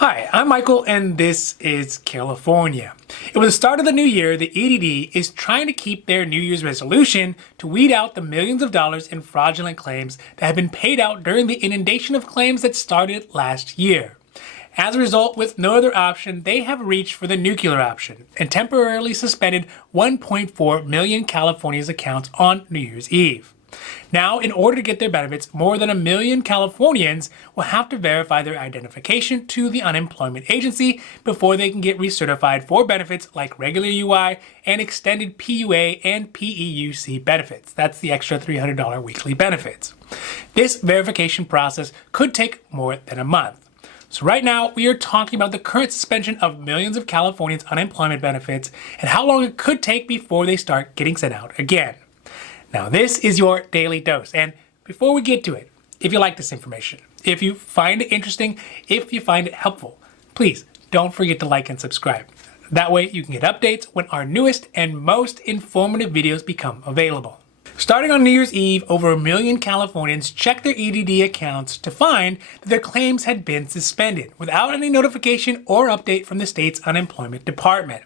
Hi, I'm Michael and this is California. With the start of the new year, the EDD is trying to keep their New Year's resolution to weed out the millions of dollars in fraudulent claims that have been paid out during the inundation of claims that started last year. As a result, with no other option, they have reached for the nuclear option and temporarily suspended 1.4 million California's accounts on New Year's Eve. Now, in order to get their benefits, more than 1 million Californians will have to verify their identification to the unemployment agency before they can get recertified for benefits like regular UI and extended PUA and PEUC benefits. That's the extra $300 weekly benefits. This verification process could take more than a month. So right now, we are talking about the current suspension of millions of Californians' unemployment benefits and how long it could take before they start getting sent out again. Now, this is your daily dose. And before we get to it, if you like this information, if you find it interesting, if you find it helpful, please don't forget to like and subscribe. That way you can get updates when our newest and most informative videos become available. Starting on New Year's Eve, over 1 million Californians checked their EDD accounts to find that their claims had been suspended without any notification or update from the state's unemployment department.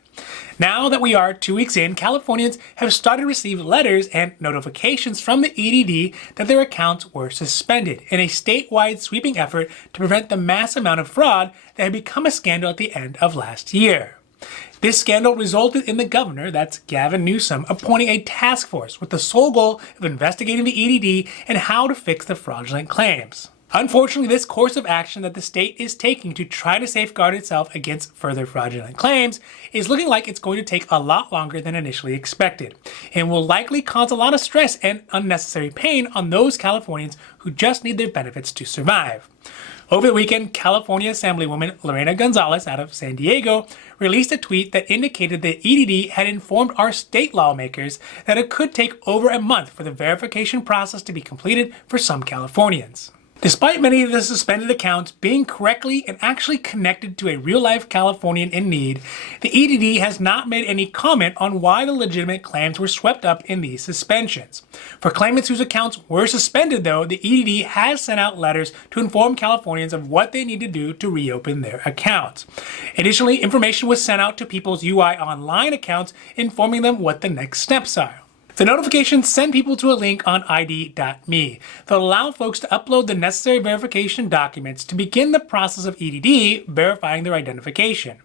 Now that we are 2 weeks in, Californians have started to receive letters and notifications from the EDD that their accounts were suspended in a statewide sweeping effort to prevent the mass amount of fraud that had become a scandal at the end of last year. This scandal resulted in the governor, that's Gavin Newsom, appointing a task force with the sole goal of investigating the EDD and how to fix the fraudulent claims. Unfortunately, this course of action that the state is taking to try to safeguard itself against further fraudulent claims is looking like it's going to take a lot longer than initially expected and will likely cause a lot of stress and unnecessary pain on those Californians who just need their benefits to survive. Over the weekend, California Assemblywoman Lorena Gonzalez out of San Diego released a tweet that indicated that EDD had informed our state lawmakers that it could take over a month for the verification process to be completed for some Californians. Despite many of the suspended accounts being correctly and actually connected to a real-life Californian in need, the EDD has not made any comment on why the legitimate claims were swept up in these suspensions. For claimants whose accounts were suspended, though, the EDD has sent out letters to inform Californians of what they need to do to reopen their accounts. Additionally, information was sent out to people's UI online accounts informing them what the next steps are. The notifications send people to a link on ID.me that allow folks to upload the necessary verification documents to begin the process of EDD verifying their identification.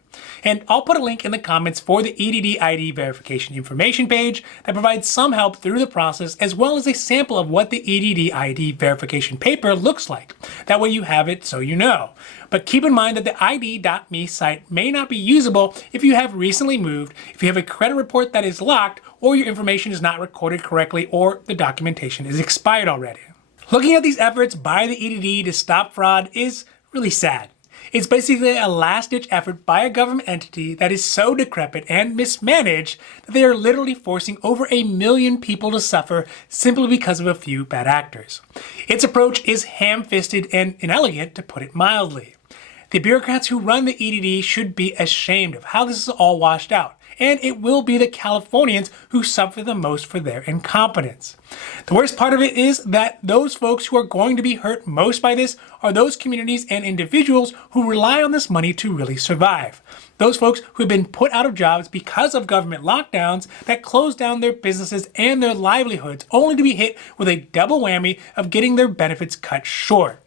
And I'll put a link in the comments for the EDD ID verification information page that provides some help through the process as well as a sample of what the EDD ID verification paper looks like. That way you have it so you know. But keep in mind that the ID.me site may not be usable if you have recently moved, if you have a credit report that is locked, or your information is not recorded correctly, or the documentation is expired already. Looking at these efforts by the EDD to stop fraud is really sad. It's basically a last-ditch effort by a government entity that is so decrepit and mismanaged that they are literally forcing over 1 million people to suffer simply because of a few bad actors. Its approach is ham-fisted and inelegant, to put it mildly. The bureaucrats who run the EDD should be ashamed of how this is all washed out, and it will be the Californians who suffer the most for their incompetence. The worst part of it is that those folks who are going to be hurt most by this are those communities and individuals who rely on this money to really survive. Those folks who have been put out of jobs because of government lockdowns that close down their businesses and their livelihoods only to be hit with a double whammy of getting their benefits cut short.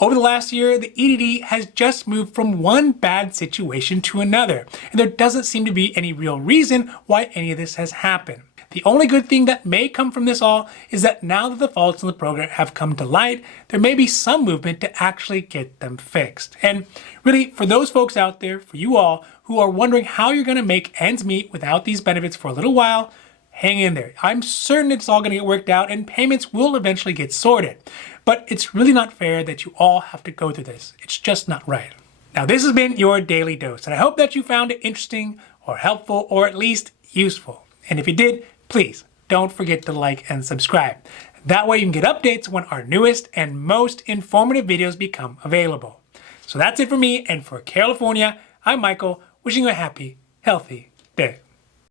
Over the last year, the EDD has just moved from one bad situation to another, and there doesn't seem to be any real reason why any of this has happened. The only good thing that may come from this all is that now that the faults in the program have come to light, there may be some movement to actually get them fixed. And really, for those folks out there, for you all, who are wondering how you're going to make ends meet without these benefits for a little while, hang in there. I'm certain it's all going to get worked out and payments will eventually get sorted. But it's really not fair that you all have to go through this. It's just not right. Now, this has been your daily dose, and I hope that you found it interesting or helpful or at least useful. And if you did, please don't forget to like and subscribe. That way you can get updates when our newest and most informative videos become available. So that's it for me, and for Carelifornia, I'm Michael, wishing you a happy, healthy day.